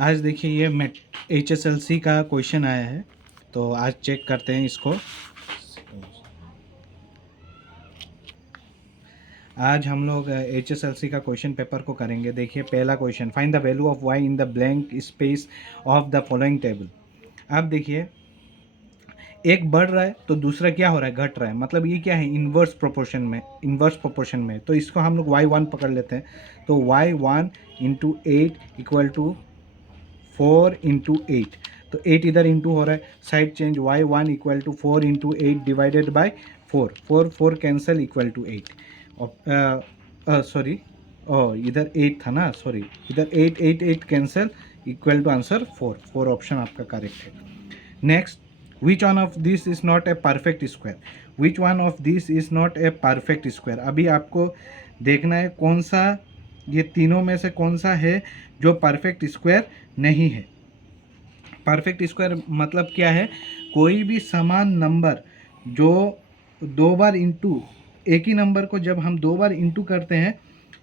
आज देखिए ये मेट HSLC का क्वेश्चन आया है, तो आज चेक करते हैं इसको। आज हम लोग HSLC का क्वेश्चन पेपर को करेंगे। देखिए पहला question, find the value of y in the blank space of the following table. अब देखिए एक बढ़ रहा है तो दूसरा क्या हो रहा है, घट रहा है, मतलब ये क्या है, इन्वर्स प्रोपोर्शन में। तो इसको हम लोग y1 पकड़ लेते हैं। तो y1 into 8 equal to 4 into 8। तो 8 इधर इंटू हो रहा है, side change, y1 equal to 4 into 8 divided by 4, 4 4 cancel equal to 8। Sorry, इधर 8 था ना, सॉरी, इधर 8 8 8 cancel equal to answer 4, 4 option आपका करेक्ट है। Next, which one of this is not a perfect square, which one of this is not a perfect square. अभी आपको देखना है कौन सा, ये तीनों में से कौन सा है जो परफेक्ट स्क्वायर नहीं है। परफेक्ट स्क्वायर मतलब क्या है, कोई भी समान नंबर जो दो बार इंटू, एक ही नंबर को जब हम दो बार इंटू करते हैं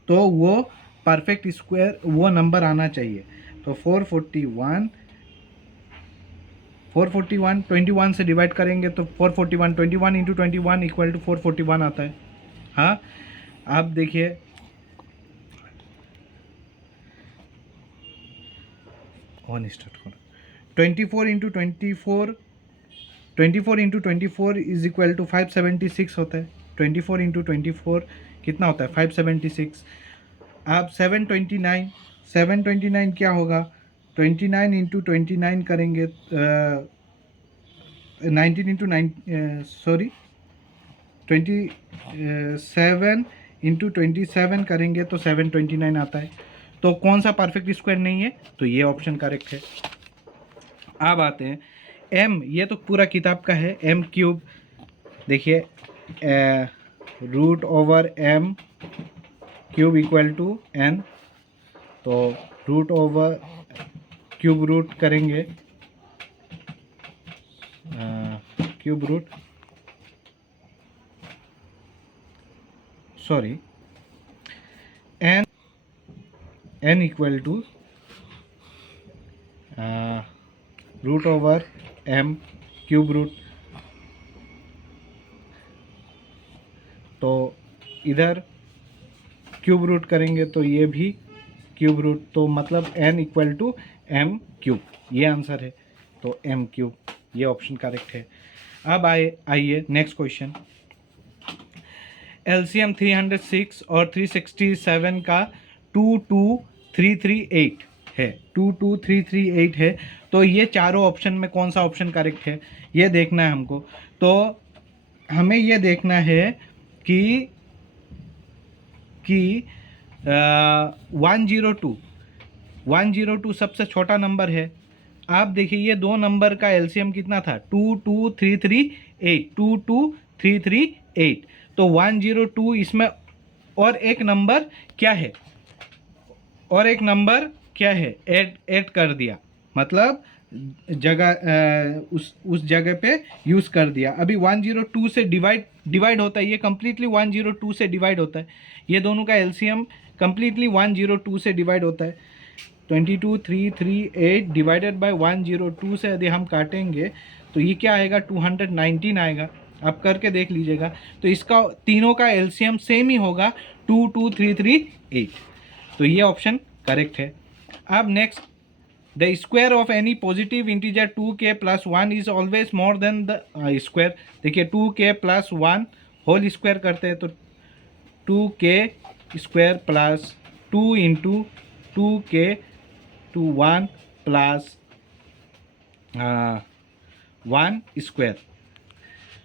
तो वो परफेक्ट स्क्वायर वो नंबर आना चाहिए। तो 441 21 से डिवाइड करेंगे तो 441, 21 इंटू 21 इक्वल टू 441 आता है। हाँ, आप देखिए वन स्टार्ट करो। 24 इंटू 24 इज इक्वल टू 576 होता है। 24 इंटू 24 कितना होता है, 576। आप 729 क्या होगा, 29 इंटू 29 करेंगे, 19 इंटू 9, सॉरी 27 इंटू 27 करेंगे तो 729 आता है। तो कौन सा परफेक्ट स्क्वायर नहीं है, तो ये ऑप्शन करेक्ट है। अब आते हैं m, ये तो पूरा किताब का है, m क्यूब। देखिए root over m cube equal to n। तो रूट ओवर क्यूब रूट करेंगे, cube root, sorry, n equal to root over m cube root. तो इधर क्यूब रूट करेंगे तो ये भी क्यूब रूट, तो मतलब n equal to m cube, ये आंसर है। तो m क्यूब, ये ऑप्शन करेक्ट है। अब आइए नेक्स्ट क्वेश्चन। एलसीएम 306 और 367 का 22338 है, 22338 है। तो ये चारों ऑप्शन में कौन सा ऑप्शन करेक्ट है, ये देखना है हमको। तो हमें ये देखना है कि 102 सबसे छोटा नंबर है। आप देखिए ये दो नंबर का एलसीएम कितना था, 2238, तो 102 इसमें, और एक नंबर क्या है, ऐड कर दिया, मतलब जगह उस जगह पे यूज कर दिया। अभी 102 से डिवाइड होता है, ये कम्प्लीटली 102 से डिवाइड होता है। ये दोनों का एलसीएम कम्प्लीटली 102 से डिवाइड होता है। 22338 डिवाइडेड बाय 102 से यदि हम काटेंगे तो ये क्या आएगा, 219 आएगा। आप करके देख लीजिएगा। तो इसका तीनों का एलसीएम सेम ही होगा, 22338। तो ये ऑप्शन करेक्ट है। अब next, the square of any positive integer 2k plus 1 is always more than the square. देखिए 2k प्लस 1 होल स्क्वायर करते हैं तो 2k square plus 2 into 2k to 1 plus 1 square.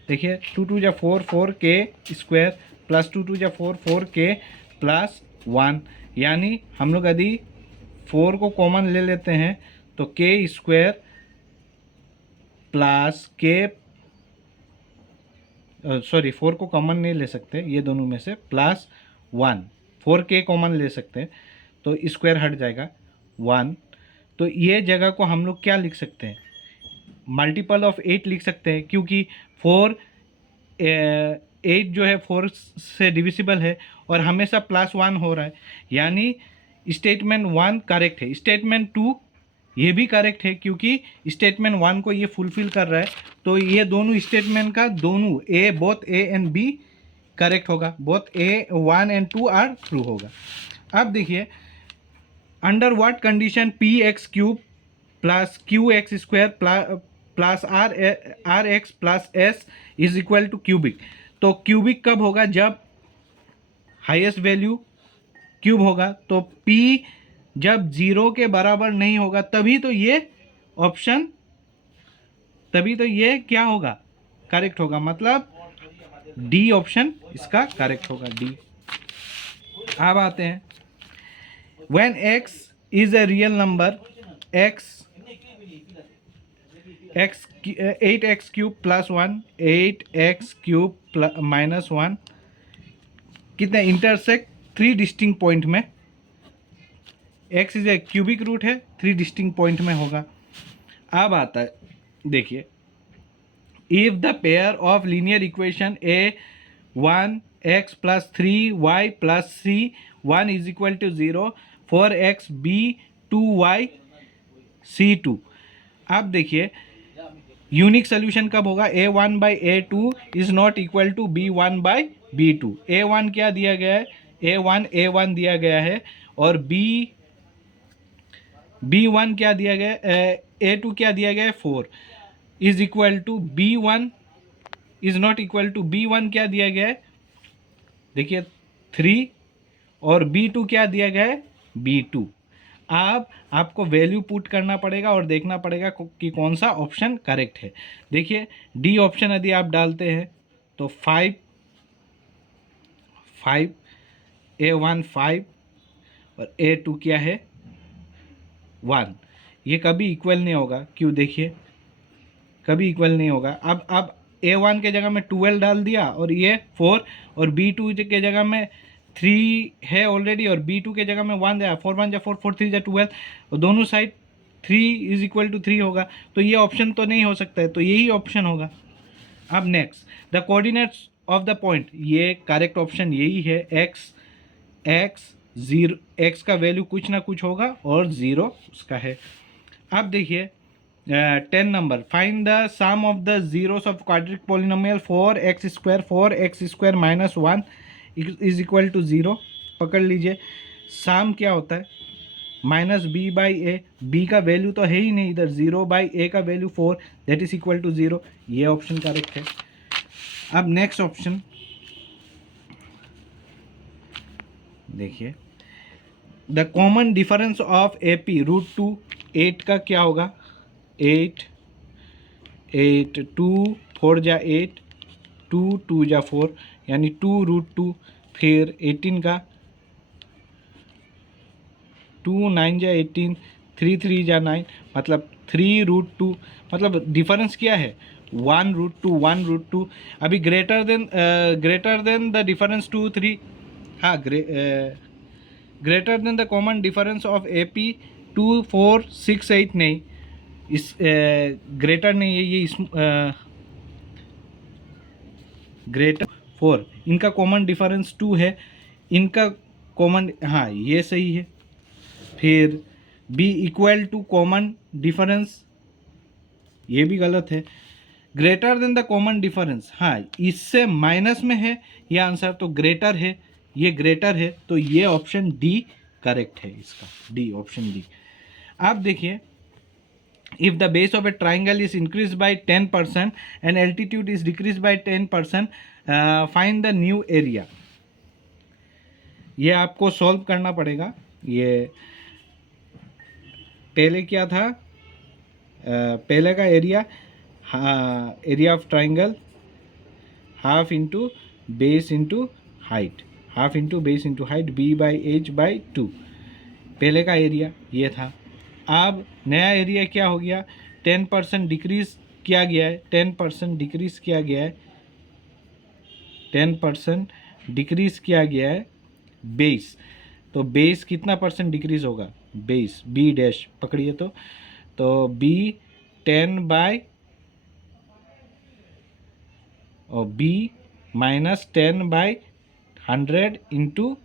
देखिए 2 2 जा 4, 4k स्क्वायर प्लस 2 2 जा 4, 4k plus 1, यानी हम लोग यदि 4 को कॉमन ले लेते हैं तो k square plus k, sorry 4 को कॉमन नहीं ले सकते ये दोनों में से, प्लस 1, 4k कॉमन ले सकते हैं तो स्क्वायर हट जाएगा 1। तो ये जगह को हम लोग क्या लिख सकते हैं, मल्टीपल ऑफ 8 लिख सकते हैं, क्योंकि 8 जो है 4 से डिविजिबल है और हमेशा +1 हो रहा है, यानी स्टेटमेंट 1 करेक्ट है। स्टेटमेंट 2 ये भी करेक्ट है क्योंकि स्टेटमेंट 1 को ये फुलफिल कर रहा है, तो ये दोनों स्टेटमेंट का दोनों both A and B correct होगा, both A 1 and 2 are true होगा। अब देखिए under what condition P X cube plus Q X square plus R X plus S is equal to cubic. तो क्यूबिक कब होगा? जब हाईएस्ट वैल्यू क्यूब होगा। तो P जब 0 के बराबर नहीं होगा तभी तो ये ऑप्शन, तभी तो ये क्या होगा? करेक्ट होगा। मतलब डी ऑप्शन इसका करेक्ट होगा, डी। अब आते हैं when x is a real number, x 8x cube plus 1 8x cube minus 1 कितने इंटरसेक्ट 3 डिस्टिंक्ट पॉइंट में, x is a cubic root है, 3 डिस्टिंक्ट पॉइंट में होगा। अब आता है देखिए if the pair of linear equation a1 x plus 3y plus c1 is equal to 0 4x b2y c2। अब देखिए यूनिक सोल्यूशन कब होगा? a1 by a2 is not equal to b1 by b2। a1 क्या दिया गया है? a1 दिया गया है, और b1 क्या दिया गया है? a2 क्या दिया गया है? 4 is equal to b1 is not equal to b1 क्या दिया गया है? देखिए 3, और b2 क्या दिया गया है? b2। अब आपको वैल्यू पुट करना पड़ेगा और देखना पड़ेगा कि कौन सा ऑप्शन करेक्ट है। देखिए डी ऑप्शन यदि आप डालते हैं तो 5 a1 5 और a2 क्या है? 1। ये कभी इक्वल नहीं होगा, क्यों? देखिए कभी इक्वल नहीं होगा। अब a1 के जगह में 12 डाल दिया और ये 4, और b2 के जगह में 3 है ऑलरेडी, और b2 के जगह में 1 दिया, 4 1 जा 4 4 3 जा 12, और दोनों साइड 3 इज इक्वल टू 3 होगा। तो ये ऑप्शन तो नहीं हो सकता है, तो यही ऑप्शन होगा। अब next the coordinates of the point, ये करेक्ट ऑप्शन यही है। x 0, x का वैल्यू कुछ ना कुछ होगा और 0 उसका है। अब देखिए 10 number, find the sum of the zeros of quadratic polynomial 4x square minus 1 is equal to 0। पकड़ लीजिए सम क्या होता है? Minus b by a, b का वैल्यू तो है ही नहीं इधर, 0 बाई ए का value 4 that is equal to 0। ये ऑप्शन करेक्ट है। अब नेक्स्ट ऑप्शन देखिए the common difference of A P √2 8 का क्या होगा? 8 2 4 जा 8 2 2 जा 4 यानी 2√2। फिर 18 का 2 9 जा 18 3 3 जा 9 मतलब 3√2। मतलब डिफरेंस क्या है? 1√2 अभी ग्रेटर देन द डिफरेंस 2 3। हाँ greater than the common difference of A P 2 4 6 8 नहीं, इस ग्रेटर नहीं है ये, इस ग्रेटर 4, इनका कॉमन डिफरेंस 2 है, इनका कॉमन, हाँ ये सही है। फिर b equal to common difference, ये भी गलत है। Greater than the common difference, हाँ इससे माइनस में है ये आंसर, तो ग्रेटर है, ये ग्रेटर है, तो ये ऑप्शन डी करेक्ट है इसका, डी ऑप्शन डी। आप देखिए if the base of a triangle is increased by 10% and altitude is decreased by 10%, find the new area। ये आपको सॉल्व करना पड़ेगा। ये पहले क्या था? पहले का area, area of triangle half into base into height, half into base into height b by H by 2, पहले का एरिया ये था। अब नया एरिया क्या हो गया? 10% डिक्रीज किया गया है, 10% डिक्रीज किया गया है, 10% डिक्रीज किया गया है बेस। तो बेस कितना परसेंट डिक्रीज होगा? बेस बी डैश पकड़िए तो बी 10 बाई और b minus 10 by 100 into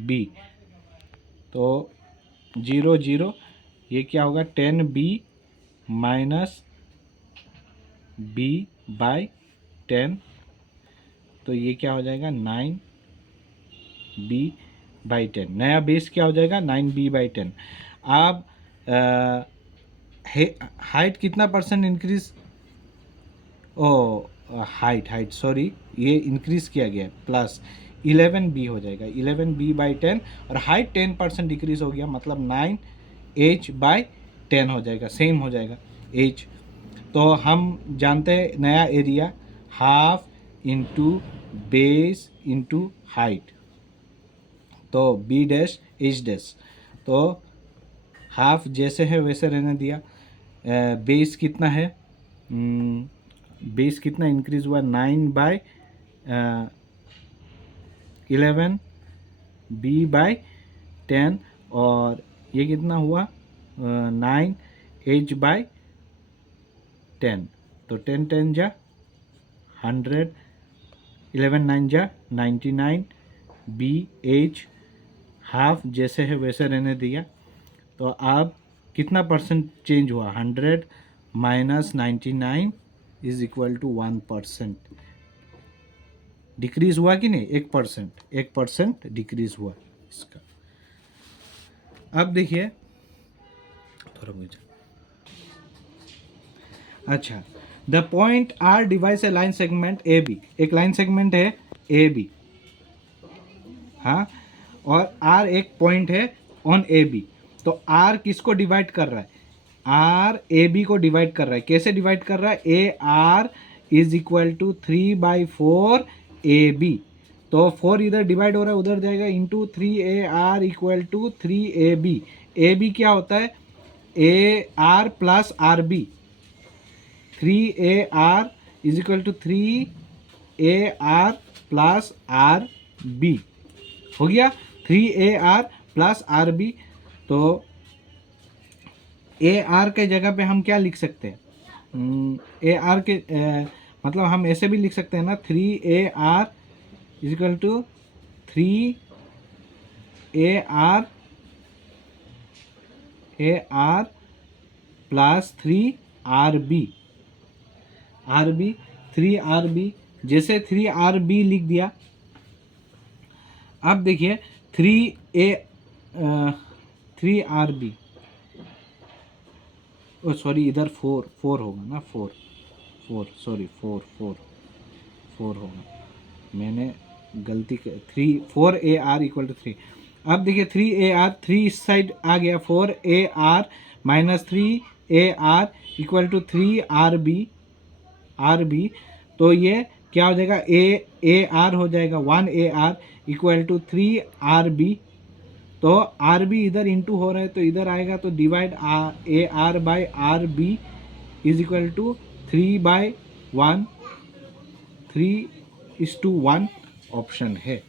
b, तो 0 0 ये क्या होगा 10b माइनस b बाई 10, तो ये क्या हो जाएगा 9b बाई 10। नया बेस क्या हो जाएगा 9b बाई 10। अब हाइट कितना परसेंट इंक्रीज, ओ हाइट सॉरी, ये इंक्रीज किया गया है प्लस 11b हो जाएगा 11b बाई 10, और हाइट 10% डिक्रीज हो गया मतलब 9h बाई 10 हो जाएगा, सेम हो जाएगा h। तो हम जानते हैं नया area half into base into height, तो बी डैश एच डैश, तो हाफ जैसे है वैसे रहने दिया। बेस कितना है, बेस कितना इंक्रीज हुआ 9/11 बी बाई 10, और ये कितना हुआ 9h/10, तो 10 जा 100, 11 9 जा 99, बी एच हाफ जैसे है वैसे रहने दिया। तो अब कितना परसेंट चेंज हुआ 100 minus 99 is equal to 1%, decrease हुआ कि नहीं 1% डिक्रीज हुआ इसका। अब देखिए थोड़ा मुझे, अच्छा, the point R divides a line segment A B, एक लाइन सेगमेंट है ए बी, हाँ, और आर एक पॉइंट है ऑन ए बी। तो आर किसको डिवाइड कर रहा है, आर ए बी को डिवाइड कर रहा है। कैसे डिवाइड कर रहा है, A R is equal to 3/4 A B, तो 4 इधर डिवाइड हो रहा है उधर जाएगा into 3 AR equal to 3 AB। A B क्या होता है AR plus RB, 3 AR is equal to 3 AR plus RB हो गया, 3 AR प्लस RB। तो AR के जगह पे हम क्या लिख सकते हैं, AR के मतलब हम ऐसे भी लिख सकते हैं ना, 3 AR is equal to 3 AR plus 3 RB, 3 RB, जैसे 3 RB लिख दिया। अब देखिए 3 RB, ओ सॉरी इधर 4 होगा ना, 4 सॉरी 4 होगा, मैंने गलती कर 4 AR इक्वल टू 3। अब देखिए 3 AR, 3 इस साइड आ गया, 4 AR minus 3 AR equal to 3 RB, तो ये क्या हो जाएगा AR हो जाएगा 1 AR इक्वल टू 3 RB। तो RB इधर इंटू हो रहा है तो इधर आएगा, तो divide AR by RB is equal to 3/1, 3:1 option है,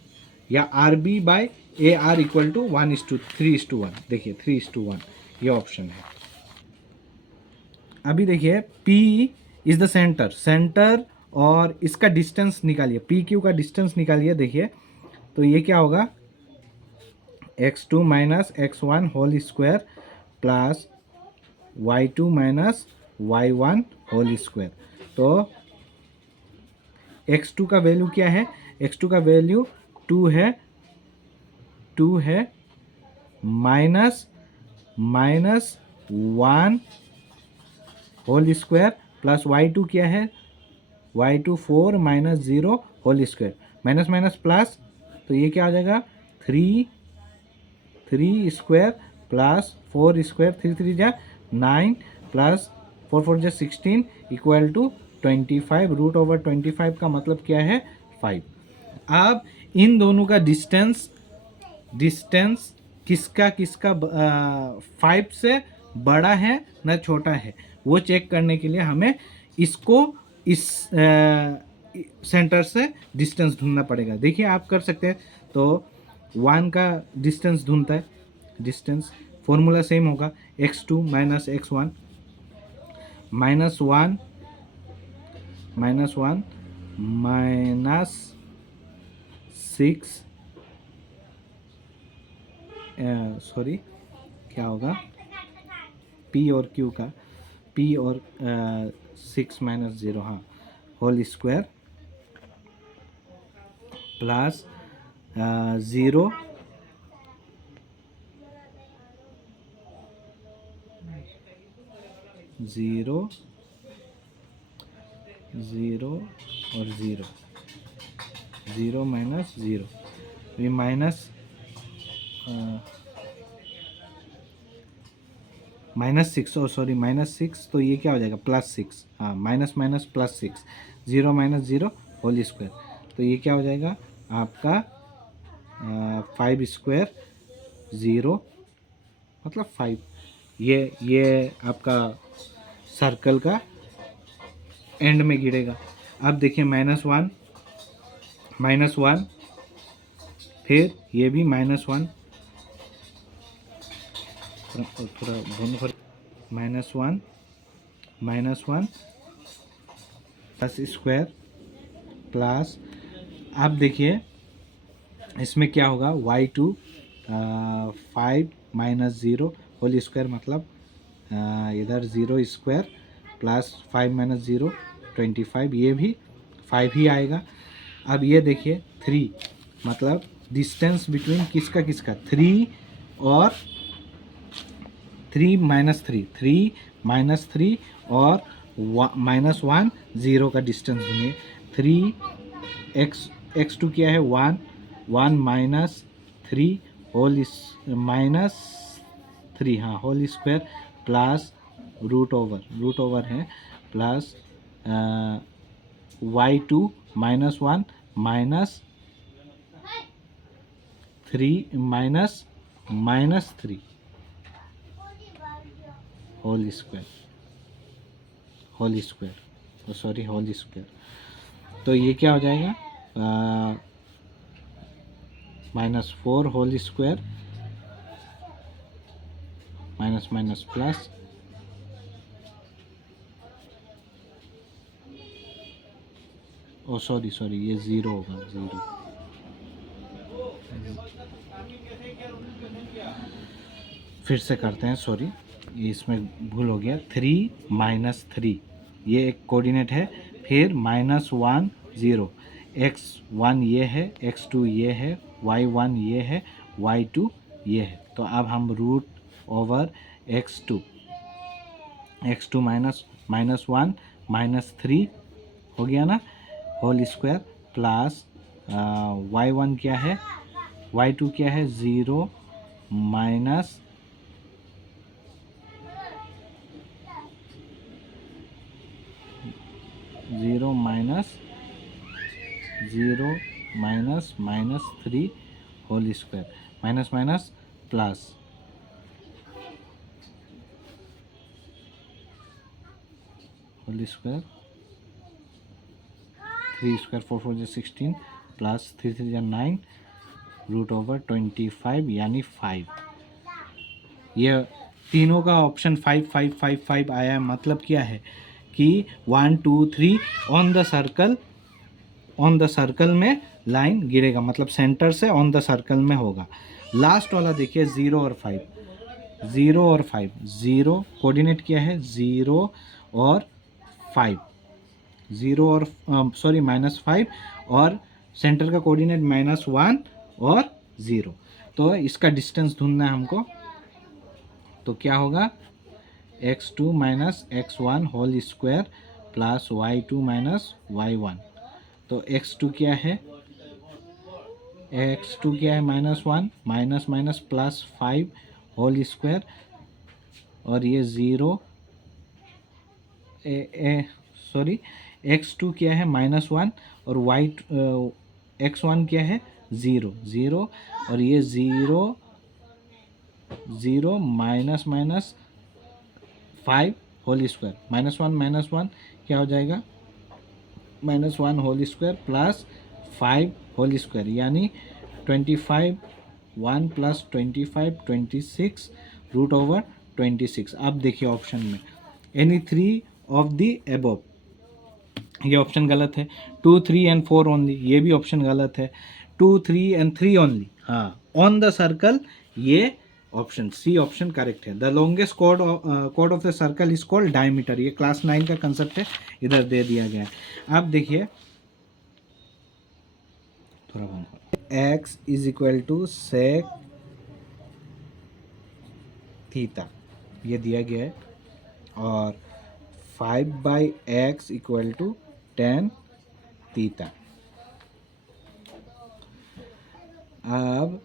या RB by AR equal to 3:1, देखिए 3:1 ये ऑप्शन है। अभी देखिए P इज द सेंटर और इसका डिस्टेंस निकालिए, PQ का डिस्टेंस निकालिए। देखिए तो ये क्या होगा x2 minus x1 whole square plus y2 minus y1 whole square. तो x2 का वैल्यू क्या है, x2 का वैल्यू 2 है minus 1 whole square plus y2 क्या है, y2 4 minus 0 whole square, minus minus plus, तो ये क्या आ जाएगा 3 स्क्वायर प्लस 4 स्क्वायर, 3 जा 9 प्लस 4 जा 16 इक्वल टू 25, रूट ओवर 25 का मतलब क्या है 5। अब इन दोनों का डिस्टेंस किसका 5 से बड़ा है ना छोटा है, वो चेक करने के लिए हमें इसको इस सेंटर से डिस्टेंस ढूंढना पड़ेगा। देखिए आप कर सकते हैं, तो 1 का डिस्टेंस ढूंढता है, डिस्टेंस फॉर्मूला सेम होगा x2 minus x1 minus 1 minus 6, sorry क्या होगा पी और क्यू का, पी और 6 माइनस 0, हाँ, होल स्क्वायर प्लस 0 0 0 और 0, 0 माइनस 0, ये माइनस 6, ओ सॉरी माइनस 6, तो ये क्या हो जाएगा +6, हाँ, minus minus +6, 0 minus 0 whole square, तो ये क्या हो जाएगा आपका 5 स्क्वायर 0 मतलब 5, ये आपका सर्कल का एंड में गिरेगा। अब देखिए -1 -1, फिर ये भी -1, थोड़ा -1 -1 प्लस स्क्वायर प्लस, अब देखिए इसमें क्या होगा y2 5 माइनस 0 होल स्क्वायर, मतलब इधर 0 स्क्वायर प्लस 5 माइनस 0 25, ये भी 5 ही आएगा। अब ये देखिए 3, मतलब डिस्टेंस बिटवीन किसका किसका, 3 और 3 माइनस 3, 3 माइनस 3 और -1 0 का डिस्टेंस ढूंढिए। 3 x2 क्या है 1 1 माइनस 3 होल माइनस 3, हाँ, whole square plus root over है plus y2 -1 minus 3 minus 3 whole square whole square, तो ये क्या हो जाएगा -4 whole square minus minus plus, oh sorry ये 0 होगा, 0, फिर से करते हैं, सॉरी ये इसमें भूल हो गया। 3 माइनस 3 ये एक कोऑर्डिनेट है, फिर -1 0, x1 ये है, x2 ये है, y1 ये है, y2 ये है, तो अब हम रूट ओवर x2 माइनस 1 -3 हो गया ना होल स्क्वायर प्लस y1 क्या है, y2 क्या है 0 minus 0 minus 3 whole square minus minus plus whole square 3 square 4 4 16 plus 3 3 9 root over 25 यानी 5। ये तीनों का ऑप्शन 5 5 5 5 आया है, मतलब क्या है कि 1 2 3 ऑन द सर्कल में लाइन गिरेगा, मतलब सेंटर से ऑन द सर्कल में होगा। लास्ट वाला देखिए 0 और 5, 0 और 5, 0 कोऑर्डिनेट क्या है 0 और 5, 0 और सॉरी -5 और सेंटर का कोऑर्डिनेट -1 और 0, तो इसका डिस्टेंस ढूंढना है हमको, तो क्या होगा x2 minus x1 whole square plus y2 minus y1, तो x2 क्या है -1 minus minus plus 5 whole square, और ये 0 सॉरी x2 क्या है -1 और x1 क्या है 0 और ये 0 माइनस माइनस 5 होल स्क्वायर, -1 क्या हो जाएगा -1 whole square plus 5 whole square, यानी 25 1 प्लस 25 26 रूट ओवर 26। अब देखिए ऑप्शन में एनी 3 ऑफ द एबव, ये ऑप्शन गलत है। 2 3 एंड 4 ओनली, ये भी ऑप्शन गलत है। 2 3 एंड 3 ओनली, हाँ, ऑन द सर्कल ये ऑप्शन सी ऑप्शन करेक्ट है। The longest chord of the circle is called diameter. ये क्लास 9 का कंसेप्ट है, इधर दे दिया गया है। आप देखिए थोड़ा बंद, x is equal to sec theta ये दिया गया है, और 5/x इक्वल टू 10 थीटा। अब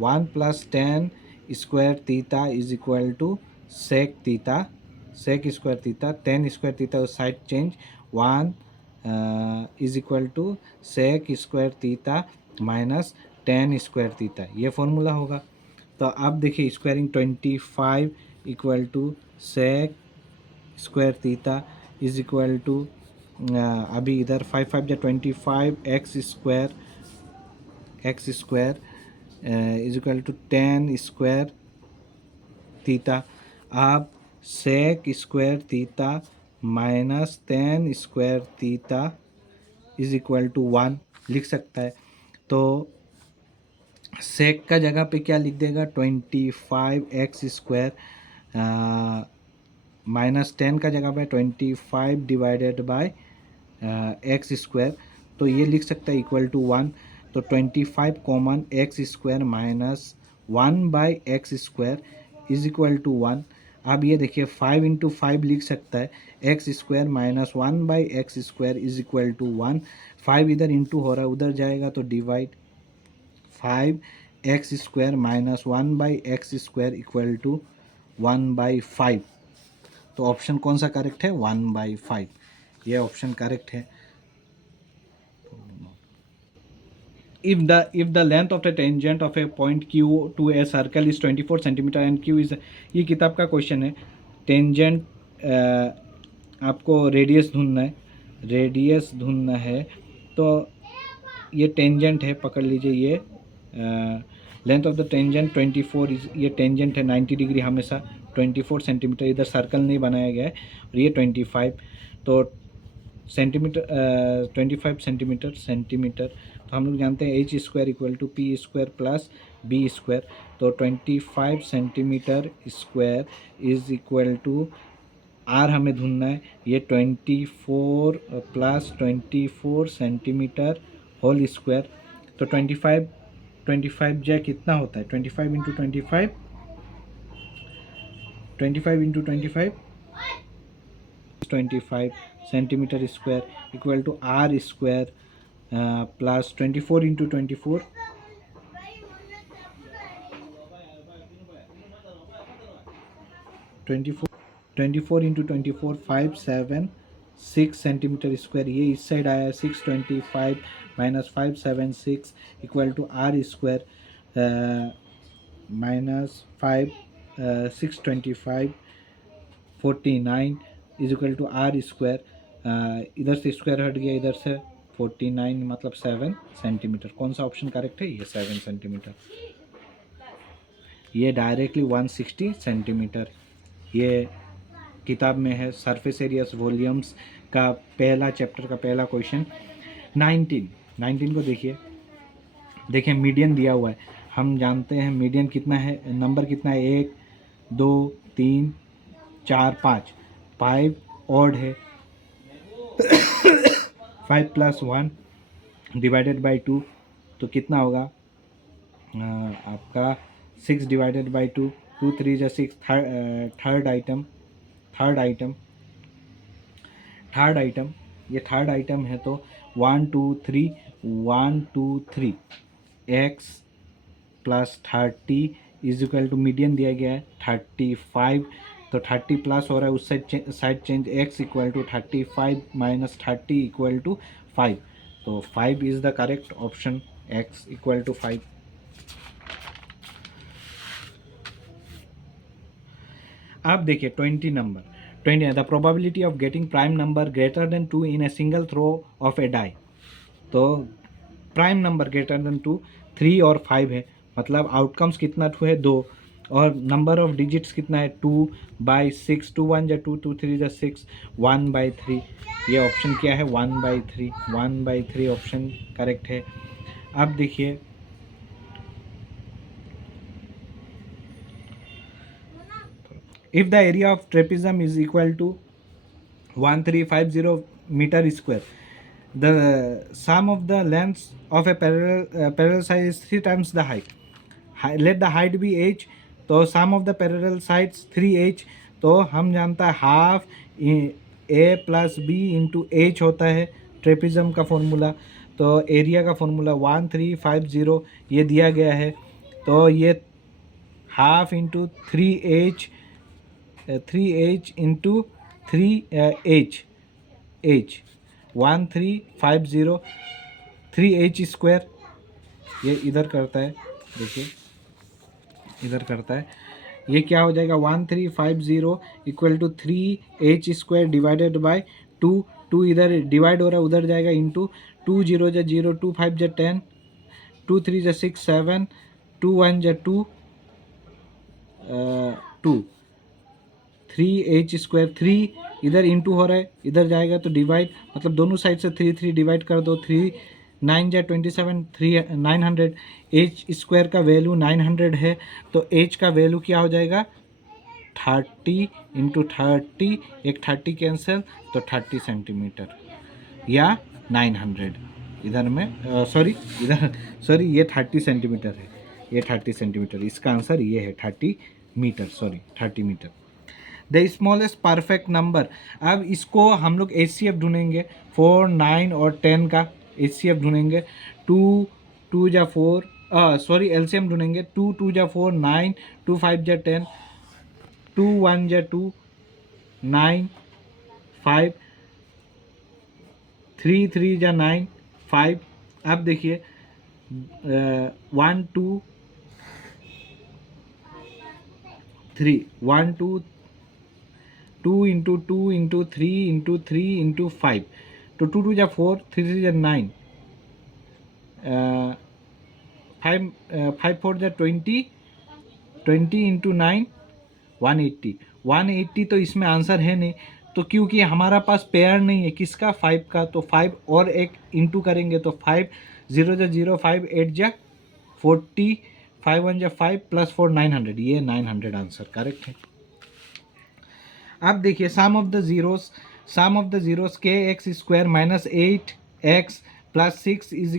1 + 10 square theta is equal to sec theta, sec square theta, 10 square theta side change, 1 is equal to sec square theta minus 10 square theta, ये formula होगा। तो अब देखिए squaring 25 equal to sec square theta is equal to अभी इधर 5 5 जा 25 X square is equal to 10 square theta. आप sec square theta minus 10 square theta is equal to 1 लिख सकता है। तो सेक का जगह पे क्या लिख देगा, 25x स्क्वायर माइनस 10 का जगह पे 25 डिवाइडेड बाय एक्स स्क्वायर, तो ये लिख सकता है इक्वल टू 1। तो 25 common x square minus 1/x square is equal to 1। अब ये देखिए 5 × 5 लिख सकता है, x square minus 1/x square is equal to 1। 5 इधर इंटू हो रहा है, उधर जाएगा तो divide, 5x square minus 1/x square equal to 1/5। तो ऑप्शन कौन सा करेक्ट है, 1/5, ये ऑप्शन करेक्ट है। if the length of the tangent of a point q to a circle is 24 cm and q is, ये किताब का क्वेश्चन है। टेंजेंट आपको रेडियस ढूंढना है, तो ये टेंजेंट है, पकड़ लीजिए। ये length of the tangent 24 is, ये टेंजेंट है 90 डिग्री हमेशा, 24 सेंटीमीटर, इधर सर्कल नहीं बनाया गया है, और ये 25, तो सेंटीमीटर 25 सेंटीमीटर। तो हम लोग जानते हैं H square equal to P square plus B square, तो 25 centimetre square is equal to R हमें ढूंढना है, ये 24 + 24 सेंटीमीटर होल स्क्वायर। तो 25 जो कितना होता है, 25 × 25 25 centimetre square equal to R square plus 24 × 24 24 × 24 576 centimetre square, ये इस साइड आया 625 minus 576 equal to R square minus 625 49 is equal to R square, इधर से स्क्वायर हट गया, इधर से 49 मतलब 7 सेंटीमीटर। कौन सा ऑप्शन करेक्ट है, ये 7 सेंटीमीटर। ये डायरेक्टली 160 सेंटीमीटर, ये किताब में है, सरफेस एरियाज वॉल्यूम्स का पहला चैप्टर का पहला क्वेश्चन। 19 को देखिए मीडियन दिया हुआ है, हम जानते हैं मीडियन कितना है, नंबर कितना है, 1 2 3 4 5 ऑड है, 5 + 1 डिवाइडेड बाई 2, तो कितना होगा आपका 6 डिवाइडेड बाई 2, 2 3 = 6। थर्ड आइटम ये थर्ड आइटम है, तो 1 2 3 x plus 30 is equal to median दिया गया है 35, तो 30 प्लस हो रहा है, उस side change x equal to 35 minus 30 equal to 5, तो 5 is the correct option, x equal to 5। आप देखिए 20 number, the probability of getting prime number greater than 2 in a single throw of a die. तो prime number greater than 2 3 और 5 है, मतलब outcomes कितना 2 है, 2, और नंबर ऑफ डिजिट्स कितना है 2/6, 2 1 जा 2, 2 3 जा 6, 1/3। ये ऑप्शन क्या है 1/3, 1/3 ऑप्शन करेक्ट है। अब देखिए if the area of trapezium is equal to 1350 meter square, the sum of the lengths of a parallel side is 3 times the height. Let the height be h, तो sum of the parallel sides 3h, तो हम जानता है half a plus b into H होता है trapezium का formula. तो area का फॉर्मूला 1350 ये दिया गया है, तो ये half into 3h into 3h 1350 3h square, ये इधर करता है, देखिए इधर करता है, ये क्या हो जाएगा 1350 equal to 3h square divided by 2, 2 इधर डिवाइड हो रहा है उधर जाएगा इंटू 2 0 जा 0, 2 5 जा 10, 2 3 जा 6 7, 2 1 जा 2, 2 3h स्क्वायर 3 इधर इंटू हो रहा है इधर जाएगा तो डिवाइड, मतलब दोनों साइड से 3 3 डिवाइड कर दो, 3 9 जा 27, 3 900, एच स्क्वायर का वैल्यू 900 है, तो एच का वैल्यू क्या हो जाएगा 30 इंटू 30, एक 30 कैंसिल, तो 30 सेंटीमीटर या 900 इधर में सॉरी ये 30 सेंटीमीटर है, ये 30 सेंटीमीटर, इसका आंसर ये है 30 metre, sorry 30 metre. The smallest perfect number, अब इसको हम लोग HCF ढूंढेंगे 4 9 और 10 का HCF ढूंढेंगे, 2 2 जा 4 सॉरी LCM ढूंढेंगे, 2 2 जा 4 9, 2 5 जा 10, 2 1 जा 2 9 5, 3 3 जा 9 5। अब देखिए 1 2 3 1 2 2 इंटू 2 इंटू 3 इंटू 3 इंटू 5, तो 2 2 जा 4, 3 3 जा 9, 5 5 4 जा 20, 20 इंटू 9 180, 180 तो इसमें आंसर है नहीं, तो क्योंकि हमारा पास पेयर नहीं है किसका 5 का, तो 5 और एक इंटू करेंगे तो 5 0 जा 0, 5 8 जा 40, 5 1 जा 5 प्लस 4 900, ये 900 आंसर करेक्ट है। अब देखिए सम ऑफ द जीरोस के x square minus 8x plus 6 is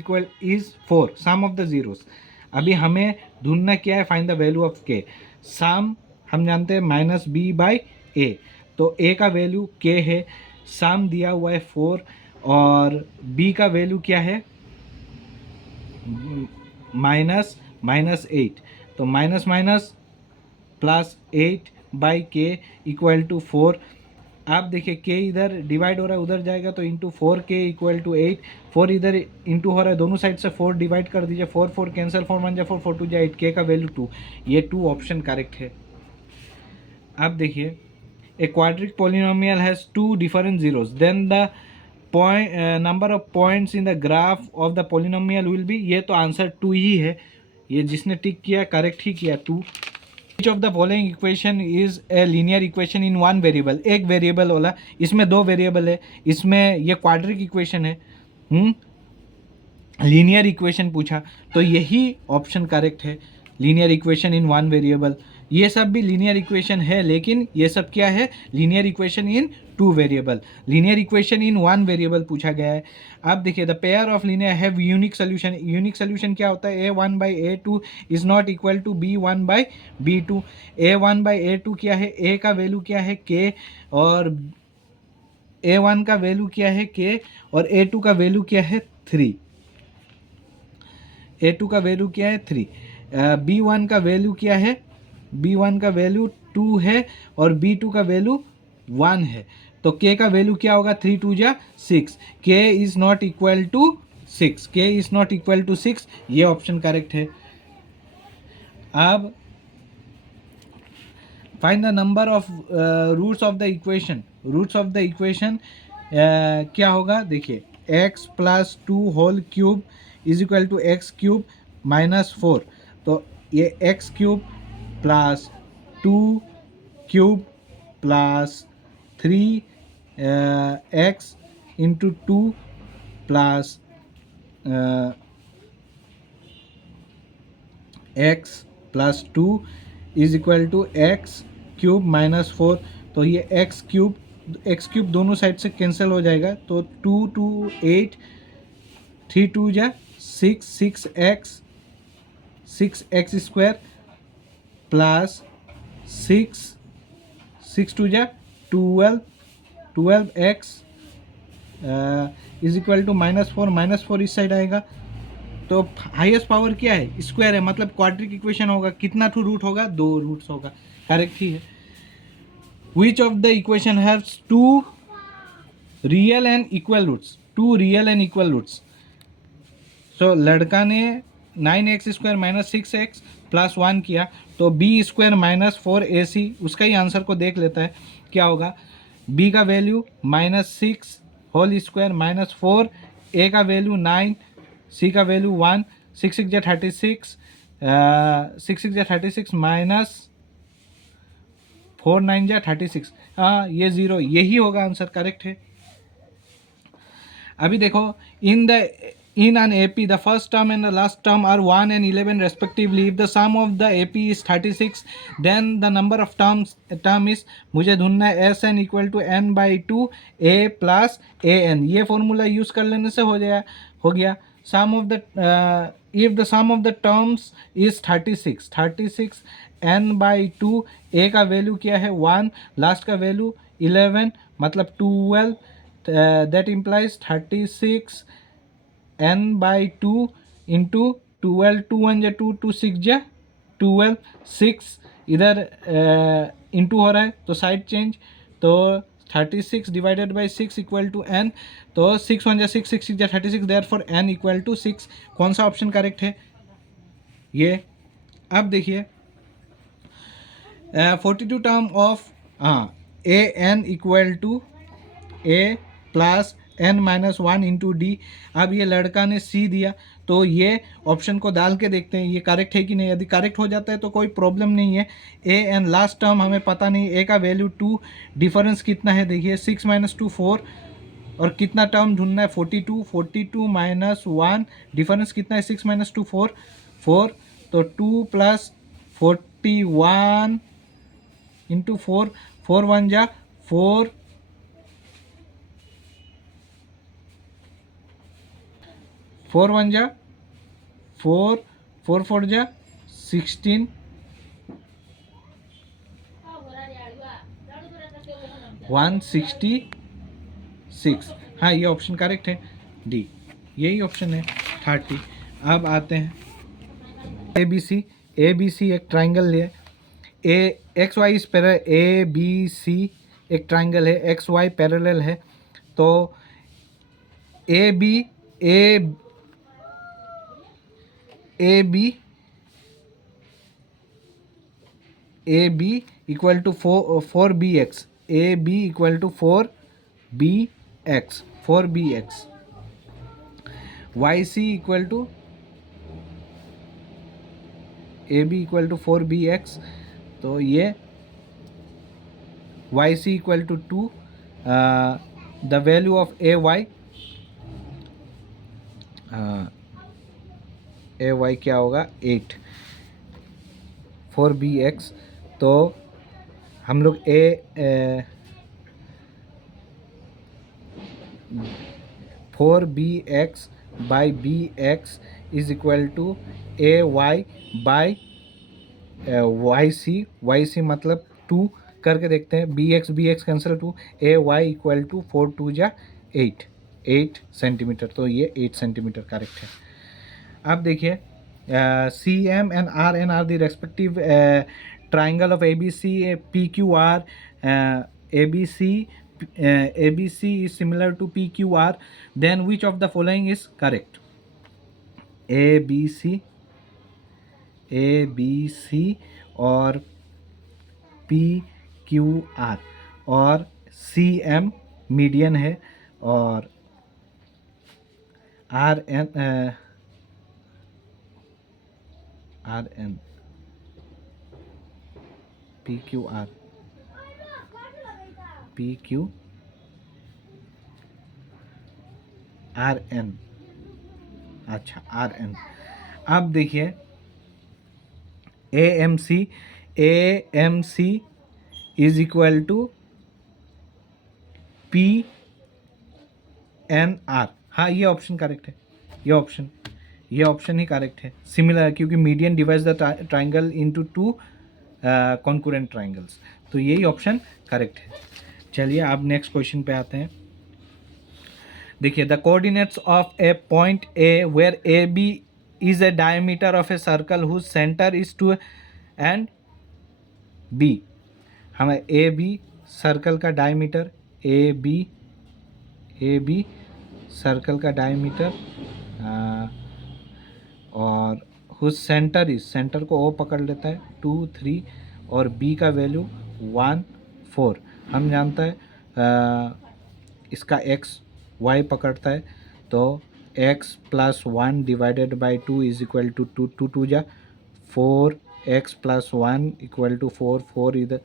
4, sum of the zeros. अभी हमें ढूंढना क्या है, फाइंड द वैल्यू ऑफ के। सम हम जानते हैं माइनस बी बाई ए, तो ए का वैल्यू के है, सम दिया हुआ है 4 और बी का वैल्यू क्या है माइनस 8, तो माइनस माइनस प्लस 8 बाई के इक्वल टू 4। आप देखिए के इधर डिवाइड हो रहा है उधर जाएगा तो इंटू 4 के इक्वल टू 8, 4 इधर इंटू हो रहा है दोनों साइड से 4 डिवाइड कर दीजिए, 4 4 कैंसिल, 4 1 जा 4, 4 2 जा 8, के का वैल्यू 2, ये 2 ऑप्शन करेक्ट है। अब देखिए A quadratic polynomial has 2 different zeros, then the point number of points in the graph of the polynomial will be, ये तो आंसर 2 ही है, ये जिसने टिक किया करेक्ट ही किया 2। Which of the following equation is a linear equation in one variable, एक variable वाला, इसमें 2 वेरिएबल है, इसमें ये क्वाड्रिक इक्वेशन है, लीनियर इक्वेशन पूछा तो यही ऑप्शन करेक्ट है, linear equation in one variable. ये सब भी लीनियर इक्वेशन है लेकिन ये सब क्या है linear equation in 2 variable, linear equation in 1 variable पूछा गया है। अब देखिए the pair of linear have unique solution, unique solution क्या होता है a1 by a2 is not equal to b1 by b2, a1 by a2 क्या है, a का वैल्यू क्या है k और a1 का वैल्यू क्या है k और a2 का वैल्यू क्या है 3, a2 का वैल्यू क्या है 3, b1 का वैल्यू क्या है, b1 का वैल्यू 2 है और b2 का वैल्यू 1 है, तो k का वैल्यू क्या होगा 3 2 जा 6, k is not equal to 6, k is not equal to 6, ये ऑप्शन करेक्ट है। अब find the number of roots of the equation, roots of the equation क्या होगा, देखिए x plus 2 whole cube is equal to x cube minus 4, तो ये x cube plus 2 cube plus 3 x into 2 plus x plus 2 is equal to x cube minus 4। तो ये x cube दोनों side से cancel हो जाएगा, तो 2 2 8, 3 2 जा 6, 6x स्क्वायर प्लस 6 2 जा 12x इज इक्वल टू -4 इस साइड आएगा। तो हाईएस्ट पावर क्या है? स्क्वायर है, मतलब क्वाड्रिक इक्वेशन होगा। कितना टू रूट होगा? 2 रूट्स होगा। करेक्ट ही है। Which of the equation haves 2 real and equal roots? 2 real and equal roots. So लड़का ने 9x square minus 6x plus 1 किया, तो बी स्क्वायर माइनस 4ac, उसका ही आंसर को देख लेता है क्या होगा। b का value -6 whole square minus 4, a का वैल्यू 9, c का वैल्यू 1, 6 6 36, 6 6 36 माइनस 4 9 36। हाँ, ये 0, यही होगा आंसर। करेक्ट है। अभी देखो, in an AP the first term and the last term are 1 and 11 respectively. If the sum of the AP is 36, then the number of term is, मुझे ढूंढना है SN equal to n by 2 a plus an। ये फॉर्मूला use कर लेने से हो गया। Sum of the if the sum of the terms is 36 n by 2, a का वैल्यू क्या है 1, लास्ट का वैल्यू 11 मतलब 12, that implies 36 n by 2 into 12, 2 1 जा 2, 2 6 जा 12, 6 इधर इंटू हो रहा है तो साइड चेंज, तो 36 divided by 6 equal to n। तो 6 1 जा 6, 6 6 जा 36, देयरफॉर n इक्वल टू 6। कौन सा ऑप्शन करेक्ट है? ये। अब देखिए 42 term of a n equal to a plus n minus 1 into d. अब ये लड़का ने c दिया, तो ये ऑप्शन को डाल के देखते हैं ये करेक्ट है कि नहीं। यदि करेक्ट हो जाता है तो कोई प्रॉब्लम नहीं है। ए एन लास्ट टर्म हमें पता नहीं, ए का वैल्यू 2, डिफरेंस कितना है देखिए 6 माइनस 2 4, और कितना टर्म ढूंढना है 42 माइनस 1, डिफरेंस कितना है 6 माइनस 2 4, तो 2 प्लस 41 इंटू 4, 4 1 जा 4, 4 1 जा 4, 4 4 जा 16, 166। हाँ, ये ऑप्शन करेक्ट है, डी, यही ऑप्शन है 30। अब आते हैं ए बी सी एक ट्राइंगल है। A X Y is parallel, A B C एक ट्राइंगल है, एक्स वाई पैरेलल है। तो A B equal to 4bx, A B equal to 4bx, Y C equal to A B equal to 4bx, तो ये Y C equal to 2, the value of A Y क्या होगा 8, 4bx। तो हम लोग 4bx by bx is equal to A Y by Y C मतलब 2 करके देखते हैं। B X cancel 2, A Y equal to 4 2 जा 8 सेंटीमीटर। तो ये 8 सेंटीमीटर करेक्ट है। अब देखिए C M and R N R the respective triangle of A B C, P Q R, A B C is similar to PQR, then which of the following is correct? A B C और PQR, और CM median है, और RN P Q R, P Q R N, अच्छा R N. अब देखिए A M C is equal to P N R. हाँ ये option correct है, ये ऑप्शन ही करेक्ट है। सिमिलर, क्योंकि median divides the triangle into two concurrent triangles, तो यही ऑप्शन करेक्ट है। चलिए अब नेक्स्ट क्वेश्चन पे आते हैं। देखिए the coordinates of a point A where A B is a diameter of a circle whose centre is two and B. हमें ए बी सर्कल का डायमीटर, ए बी सर्कल का डायमीटर, और whose centre is, centre को O पकड़ लेता है 2 3, और B का वैल्यू 1 4। हम जानता है इसका एक्स वाई पकड़ता है, तो x plus 1 divided by 2 is equal to 2 2 जा 4, x प्लस 1 इक्वल टू 4 4, इधर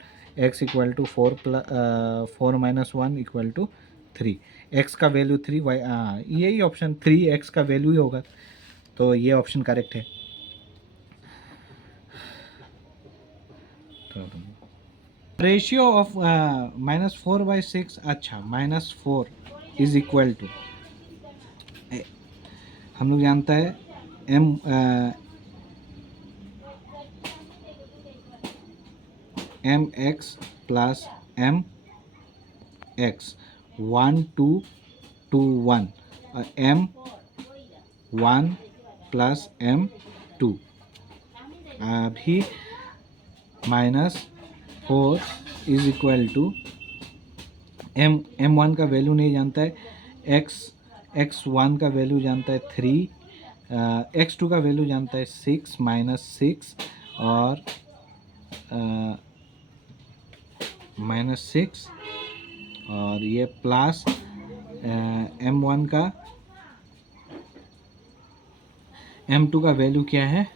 x equal to 4 minus 1 equal to 3, x का वैल्यू 3, y यही ऑप्शन 3x का वैल्यू ही होगा, तो ये ऑप्शन करेक्ट है। रेशियो ऑफ -4/6, अच्छा -4 इज इक्वल टू, हम लोग जानता है M X plus M X 1 2 2 1, और एम 1 प्लस एम 2। अभी -4 is equal to M one का वैल्यू नहीं जानता है, एक्स वन का वैल्यू जानता है 3, एक्स टू का वैल्यू जानता है 6 -6, और -6, और ये प्लस एम वन का, एम टू का वैल्यू क्या है,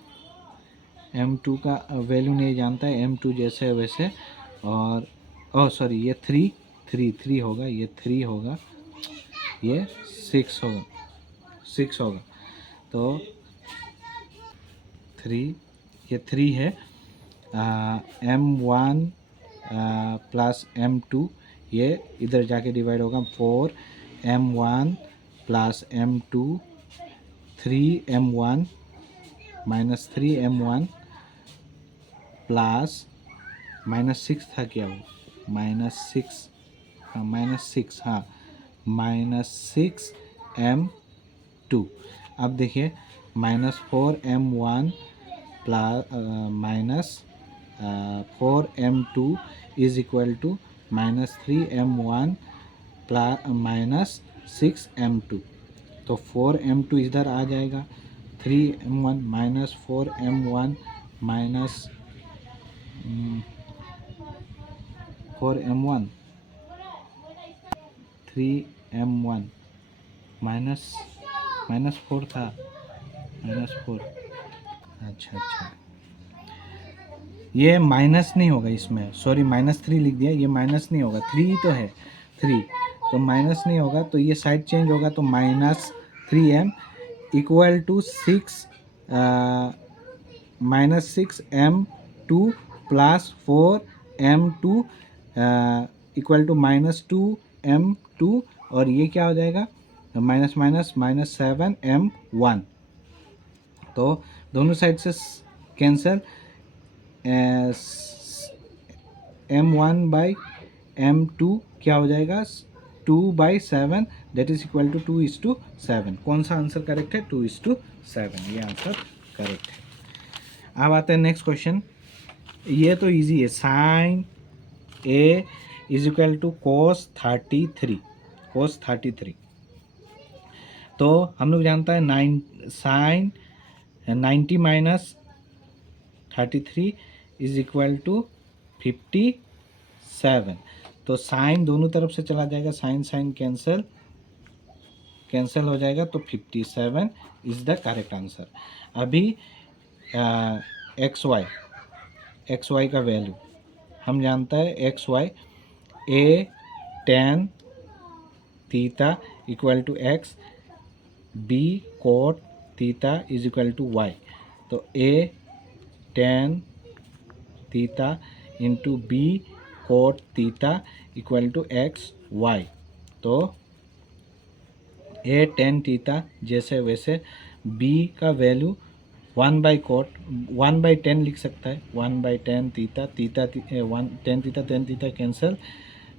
एम टू का वैल्यू नहीं जानता है, एम टू जैसे वैसे, और सॉरी ये 3 होगा, ये 3 होगा, ये 6 होगा, तो 3, ये 3 है, M1 प्लस M2, ये इधर जाके डिवाइड होगा 4 M1 plus M2, 3 M1 minus 3 M1 plus -6 था क्या वो, -6, हाँ -6, हाँ -6 M2। अब देखिए -4 M1 plus -4 M2 is equal to -3 M1 plus -6 M2, तो 4 M2 इधर आ जाएगा, 3 M1 minus 4 M1 minus 4 M1, 3 M1 minus 4 था, -4, अच्छा ये माइनस नहीं होगा इसमें, सॉरी -3 लिख दिया, ये माइनस नहीं होगा, 3 तो है, 3 तो माइनस नहीं होगा, तो ये साइड चेंज होगा, तो -3M equal to 6 -6 M2 plus 4 M2 equal to -2 M2, और ये क्या हो जाएगा, -7 M1, तो दोनों साइड से कैंसिल, M1/M2 क्या हो जाएगा, 2/7, दैट इज इक्वल टू 2:7। कौन सा आंसर करेक्ट है, 2:7, ये आंसर करेक्ट है। अब आते हैं नेक्स्ट क्वेश्चन, ये तो इजी है, sin A is equal to cos 33, तो हम लोग जानता है sin 90 minus 33 is equal to 57, तो साइन दोनों तरफ से चला जाएगा, साइन कैंसिल हो जाएगा, तो 57 इज द करेक्ट आंसर। अभी एक्स वाई का वैल्यू, हम जानता है X Y, A tan theta equal to X, B cot theta is equal to Y. तो A tan theta into B cot theta equal to X Y. तो A tan theta जैसे वैसे, B का value 1/10 लिख सकता है, 1/10 theta, theta 10 theta cancel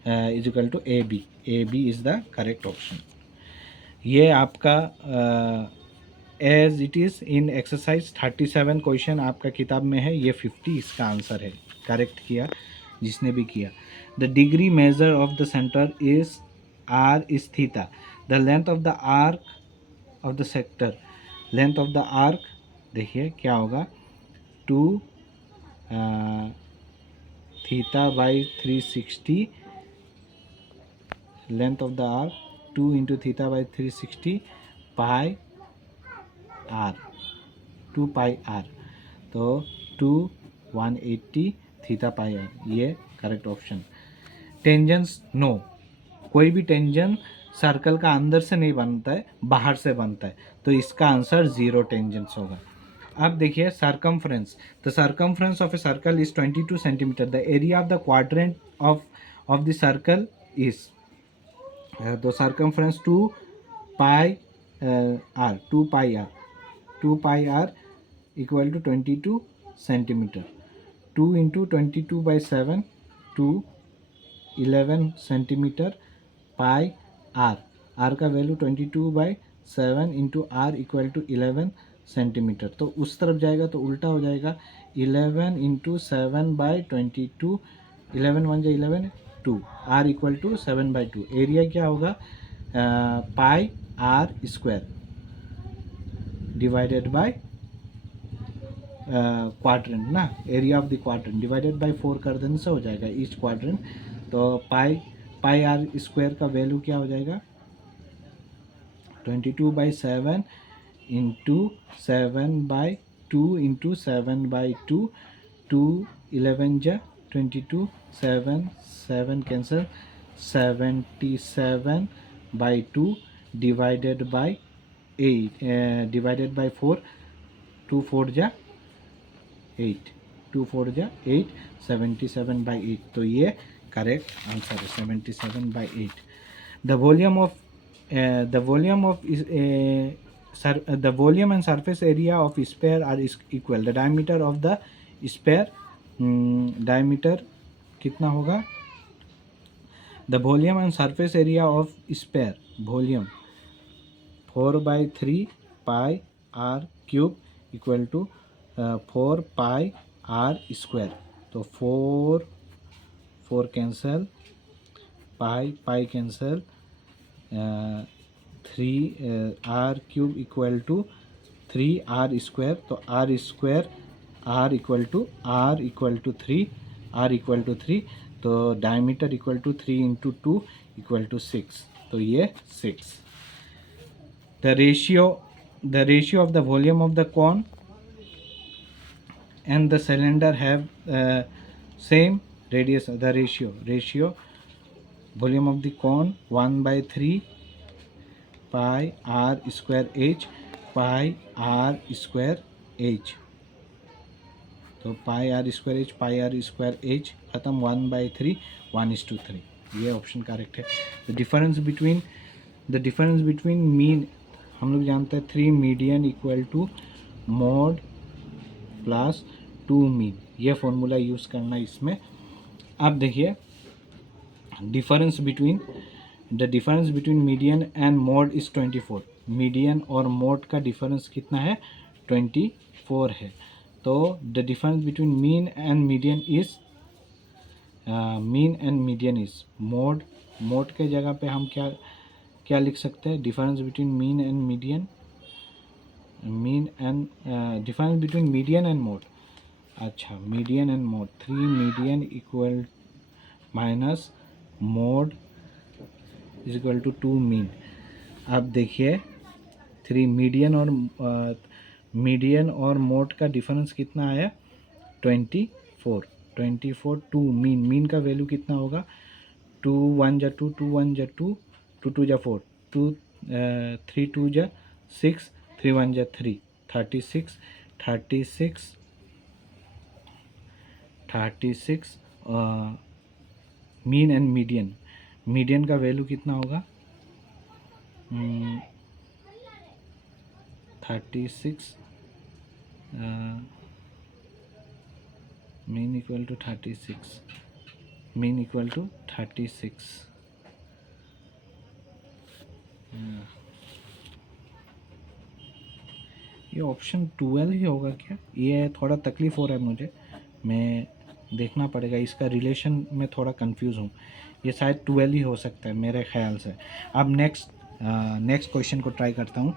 is equal to A B is the correct option. ये आपका as it is in exercise 37 question आपका किताब में है, ये 50 इसका आंसर है। करेक्ट किया जिसने भी किया। The degree measure of the centre is R is theta, the length of the arc of the sector, length of the arc देखिए क्या होगा, 2 theta by 360, length of the arc 2 into theta by 360 pi R, 2 pi R, तो 2 180 theta pi R, ये correct option. Tangents no, कोई भी tangent circle का अंदर से नहीं बनता है, बाहर से बनता है, तो इसका आंसर 0 टेंजेंट्स होगा। अब देखिए circumference, the circumference of a circle is 22 centimetre, the area of the quadrant of the circle is, तो circumference 2 pi R, 2 pi R equal to 22 centimetre, 2 into 22/7, 2 11 centimetre pi R, R का value 22/7 into R equal to 11 centimetre. तो उस तरफ जाएगा तो उल्टा हो जाएगा, 11 into 7/22, 11 1 11 2, R equal to 7/2। Area क्या होगा, pi are square divided by quadrant ना, area of the quadrant divided by 4 कर देने से हो जाएगा ईच क्वाड्रेंट। तो पाई आर स्क्वायर का वैल्यू क्या हो जाएगा, 22/7 इंटू 7/2 इंटू 7/2, 2 11 जा 22, 7 cancel, 77/2 divided by 8 divided by 4, 2 4 जा 8, 2 4 जा 8, 77/8, तो ये करेक्ट आंसर है 77/8। The volume of the volume and surface area of sphere are equal, the diameter of the sphere, diameter कितना होगा, the volume and surface area of sphere, volume 4/3 pi r cube equal to 4 pi r square, तो 4 cancel, pi cancel, 3 r cube equal to 3 r square, तो r square r equal to 3, तो diameter equal to 3 into 2 equal to 6, तो ये 6। The ratio of the volume of the cone and the cylinder have same radius, the ratio volume of the cone 1/3 pi are square h, pi are square h, तो pi are square h खत्म, 1/3 1:3, ये option correct है। The difference between mean, हम लोग जानते हैं 3 median equal to mode plus 2 mean, ये formula use करना इसमें। अब देखिए difference between median and mode is 24, median और मॉड का डिफरेंस कितना है, 24 है। तो the difference between mean and median is mode के जगह पे हम क्या लिख सकते हैं, difference between mean and difference between median and mod, अच्छा median and mode, 3 median equal minus mode is equal to 2 mean. अब देखिए 3 मीडियन और मोड का डिफरेंस कितना आया, 24, 24 2 मीन का वैल्यू कितना होगा 2 1 जा 2 2 1 जा 2 2 2 जा 4 2 3 2 जा 6 3 1 जा 3 36 36 36 मीन एंड मीडियन का वैल्यू कितना होगा 36 mean equal to 36 mean equal to 36 ये ऑप्शन 12 ही होगा क्या? ये थोड़ा तकलीफ़ हो रहा है मुझे, मैं देखना पड़ेगा, इसका रिलेशन में थोड़ा कंफ्यूज हूँ। ये शायद 12 ही हो सकता है मेरे ख्याल से। अब नेक्स्ट क्वेश्चन को ट्राई करता हूँ।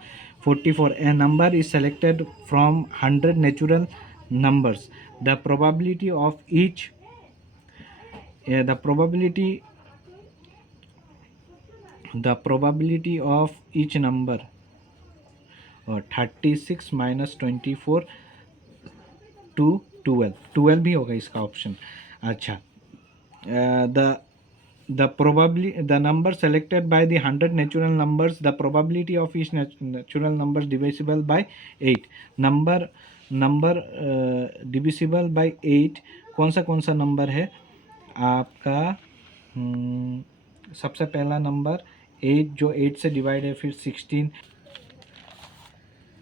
44 a number is selected from 100 natural numbers, the probability of each number 36 minus 24 to 12 भी होगा इसका ऑप्शन। अच्छा, the number selected by the 100 natural numbers, the probability of each natural number divisible by 8 number divisible by 8 कौन सा number है आपका? सबसे पहला नंबर 8 जो 8 से डिवाइड है, फिर 16